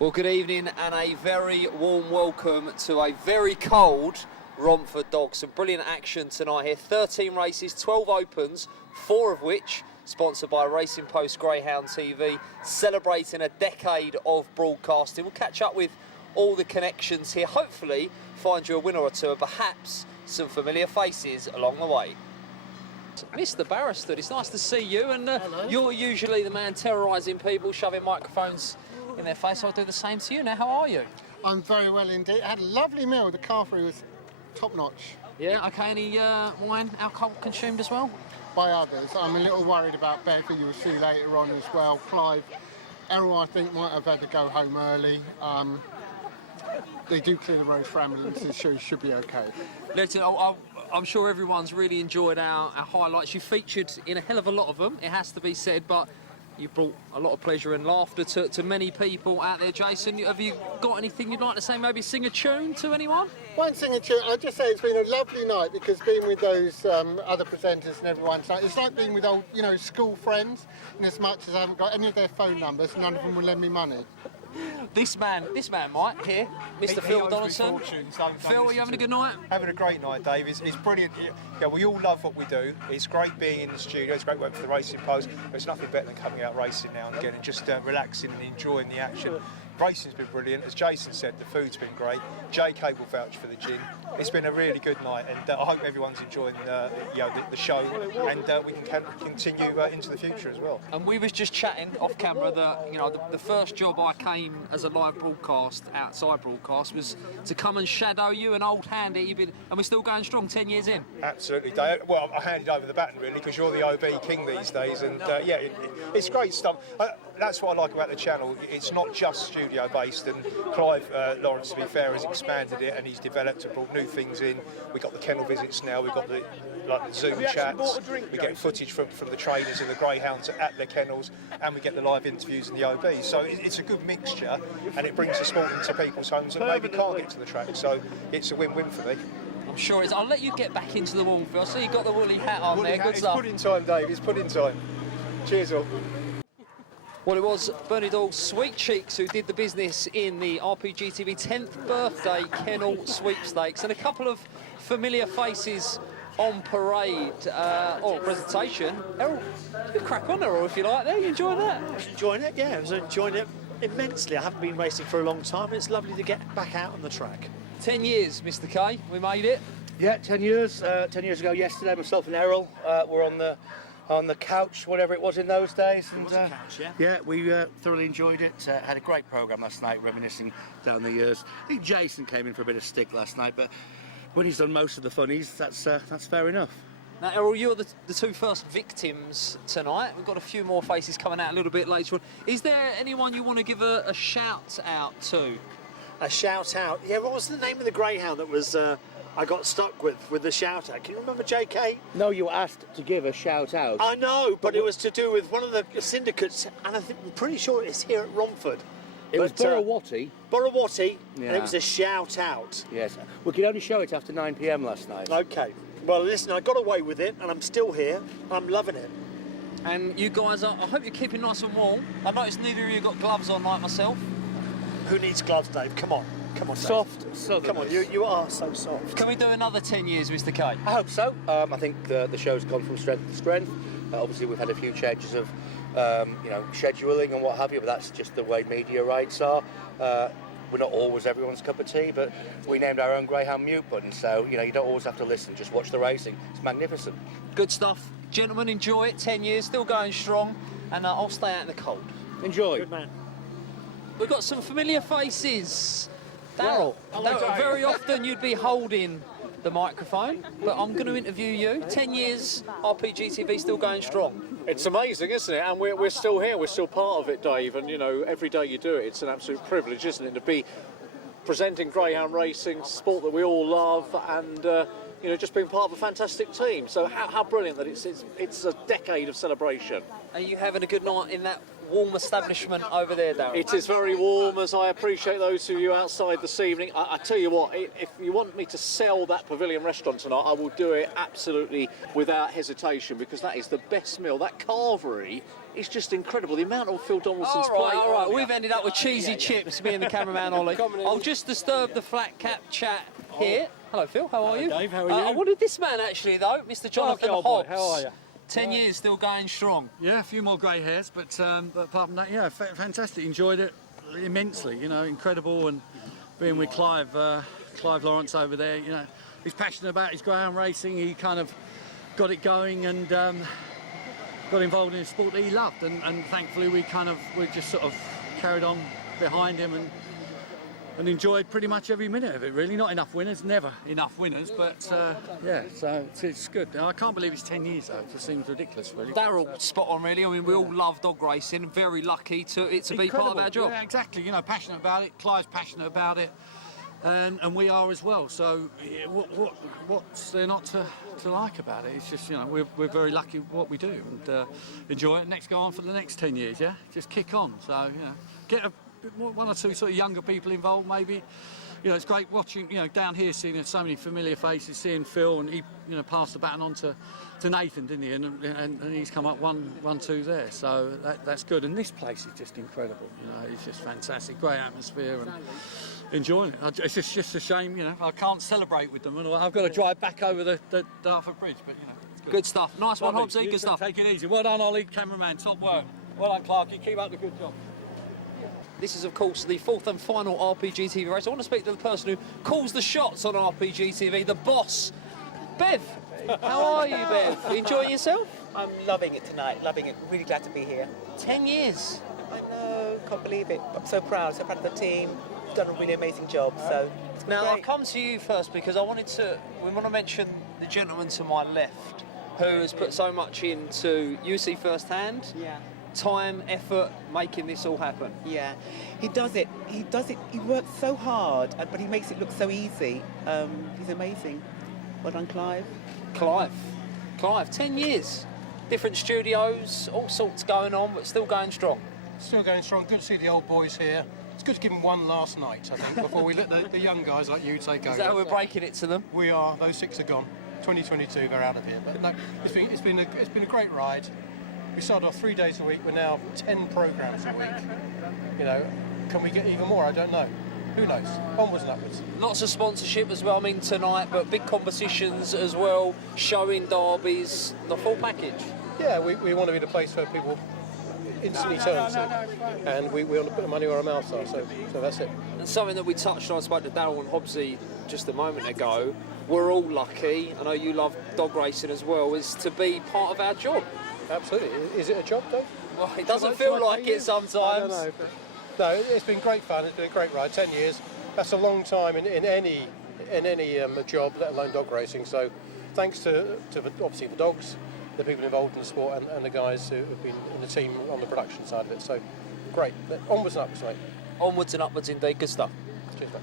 Well, good evening and a very warm welcome to a very cold Romford Dog. Some brilliant action tonight here. 13 races, 12 opens, 4 of which sponsored by Racing Post Greyhound TV, celebrating a decade of broadcasting. We'll catch up with all the connections here, hopefully find you a winner or two, and perhaps some familiar faces along the way. Mr. Barrister, it's nice to see you, and you're usually the man terrorising people, shoving microphones in their face. I'll do the same to you now. How are you? I'm very well indeed. I had a lovely meal. The car food was top notch. Yeah, okay. Any wine, alcohol consumed as well? By others. I'm a little worried about Bev, who you'll see later on as well. Clive, Errol, I think, might have had to go home early. They do clear the road for ambulances, so it should be okay. Listen, I'm sure everyone's really enjoyed our highlights. You featured in a hell of a lot of them, it has to be said, but you brought a lot of pleasure and laughter to many people out there. Jason, have you got anything you'd like to say? Maybe sing a tune to anyone? Won't sing a tune. I'll just say it's been a lovely night, because being with those other presenters and everyone, it's like being with old, school friends, in as much as I haven't got any of their phone numbers, none of them will lend me money. This man might here, Mr. Phil Donaldson. Phil, are you having a good night? Having a great night, Dave. It's brilliant. Yeah, we all love what we do. It's great being in the studio. It's great work for the Racing Post. There's nothing better than coming out racing now and again and just relaxing and enjoying the action. Racing's been brilliant. As Jason said, the food's been great. JK will vouch for the gin. It's been a really good night, and I hope everyone's enjoying the show, and we can continue into the future as well. And we was just chatting off camera that the first job I came as a live broadcast, outside broadcast, was to come and shadow you, an old hand that you've been, and we're still going strong 10 years in. Absolutely, Dave. Well, I handed over the baton really, because you're the OB king these days, and it's great stuff. That's what I like about the channel. It's not just studio based, and Clive Lawrence, to be fair, has expanded it and he's developed and brought new things in. We've got the kennel visits now, we've got the Zoom chats, we get footage from the trainers and the greyhounds at their kennels, and we get the live interviews in the OB. So it's a good mixture, and it brings the sport into people's homes that maybe can't get to the track. So it's a win-win for me. I'm sure it is. I'll let you get back into the warm, Phil. So you've got the woolly hat on there. Good stuff. It's pudding time, Dave. It's pudding time. Cheers all. Well, it was Bernie Dole's Sweet Cheeks who did the business in the Rpgtv 10th birthday kennel sweepstakes, and a couple of familiar faces on parade or presentation. Errol, you crack on, Errol, if you like there. You enjoying that? I was enjoying it, yeah. I was enjoying it immensely. I haven't been racing for a long time. It's lovely to get back out on the track. 10 years, Mr. K, we made it. Yeah, 10 years. 10 years ago yesterday, myself and Errol were on the couch, whatever it was in those days. And, it was a couch, yeah. Yeah, we thoroughly enjoyed it. Had a great programme last night, reminiscing down the years. I think Jason came in for a bit of stick last night, but when he's done most of the funnies, that's fair enough. Now, Errol, you're the two first victims tonight. We've got a few more faces coming out a little bit later on. Is there anyone you want to give a shout out to? A shout out? Yeah, what was the name of the greyhound that was... I got stuck with the shout out. Can you remember JK? No, you were asked to give a shout out. I know, but it was to do with one of the syndicates, and I'm pretty sure it's here at Romford. It was Borowati. Borowati, yeah. And it was a shout out. Yes, we could only show it after 9 p.m. last night. Okay, well listen, I got away with it, and I'm still here, and I'm loving it. And you guys I hope you're keeping nice and warm. I noticed neither of you got gloves on like myself. Who needs gloves, Dave? Come on. Come on, soft southern. Come on, you are so soft. Can we do another 10 years, Mr. K? I hope so. I think the show's gone from strength to strength. Obviously, we've had a few changes of, scheduling and what have you, but that's just the way media rights are. We're not always everyone's cup of tea, but we named our own greyhound mute button, so you don't always have to listen. Just watch the racing. It's magnificent. Good stuff, gentlemen. Enjoy it. 10 years, still going strong, and I'll stay out in the cold. Enjoy. Good man. We've got some familiar faces. Darryl, very often you'd be holding the microphone, but I'm going to interview you. 10 years, Rpgtv still going strong. It's amazing, isn't it? And we're still here, we're still part of it, Dave, and every day you do it, it's an absolute privilege, isn't it, to be presenting greyhound racing, sport that we all love, and just being part of a fantastic team. So how brilliant that it's a decade of celebration. Are you having a good night in that warm establishment over there, Darren. It is very warm, as I appreciate those of you outside this evening. I tell you what, if you want me to sell that Pavilion restaurant tonight, I will do it absolutely without hesitation, because that is the best meal. That carvery is just incredible. The amount of Phil Donaldson's plate. All right. We've ended up with cheesy chips, me and the cameraman Ollie. I'll just disturb the flat cap chat here. Hello, Phil. How are you? Dave, how are you? I wanted this man actually, though, Mr. Jonathan old boy, Hobbs. how are you? 10 years, still going strong. Yeah, a few more grey hairs, but apart from that, yeah, fantastic. Enjoyed it immensely. You know, incredible, and being with Clive Lawrence over there. You know, he's passionate about his greyhound racing. He kind of got it going and got involved in a sport that he loved, and thankfully we just sort of carried on behind him and enjoyed pretty much every minute of it, really. Not enough winners, never enough winners, but yeah, so it's good. I can't believe it's 10 years, though. It seems ridiculous, really. Daryl, spot on, really. I mean, we all love dog racing. Very lucky to be part of our job. Yeah, exactly. You know, passionate about it. Clive's passionate about it, and we are as well. So yeah, what's there not to like about it? It's just, you know, we're very lucky with what we do, and enjoy it. Next, go on for the next 10 years, yeah? Just kick on. So, you know, get one or two sort of younger people involved, maybe. You know, it's great watching, you know, down here, seeing so many familiar faces, seeing Phil, and he, you know, passed the baton on to Nathan, didn't he? And he's come up 1-2 there, so that's good. And this place is just incredible, you know, it's just fantastic, great atmosphere, and enjoying it. It's just a shame, you know, I can't celebrate with them, and I've got to drive back over the Dartford Bridge, but, you know, it's good. Good stuff. Nice one, Lovely. Hobbsy. Good stuff. Take it easy. Well done, Ollie, cameraman, top work. Well done, Clarky, keep up the good job. This is, of course, the fourth and final Rpgtv race. I want to speak to the person who calls the shots on Rpgtv, the boss, Bev. How are you, Bev? Enjoying yourself? I'm loving it tonight, loving it. Really glad to be here. 10 years. I know, can't believe it. I'm so proud of the team. You've done a really amazing job, so it's Now, great. I'll come to you first because we want to mention the gentleman to my left who has put so much into UC firsthand. Yeah. Time, effort, making this all happen. Yeah, he does it. He works so hard, but he makes it look so easy. He's amazing. Well done, Clive. Clive, 10 years. Different studios, all sorts going on, but still going strong. Still going strong. Good to see the old boys here. It's good to give them one last night, I think, before we let the young guys like you take over. Is that how we're breaking it to them? We are. Those 6 are gone. 2022, they're out of here. But no, it's been a great ride. We started off 3 days a week. We're now 10 programmes a week. You know, can we get even more? I don't know. Who knows? Onwards and upwards. Lots of sponsorship as well, I mean, tonight, but big competitions as well, showing derbies, the full package. Yeah, we want to be the place where people instantly turn to, and we want to put the money where our mouths are, so that's it. And something that we touched on, I spoke to Darryl and Hobbsy just a moment ago, we're all lucky, I know you love dog racing as well, is to be part of our job. Absolutely. Is it a job, though? Well, it doesn't feel like it sometimes. I don't know. No, it's been great fun. It's been a great ride. 10 years. That's a long time in any job, let alone dog racing. So, thanks to obviously the dogs, the people involved in the sport, and the guys who have been in the team on the production side of it. So, great. Onwards and upwards, mate. Onwards and upwards indeed. Good stuff. Cheers, mate.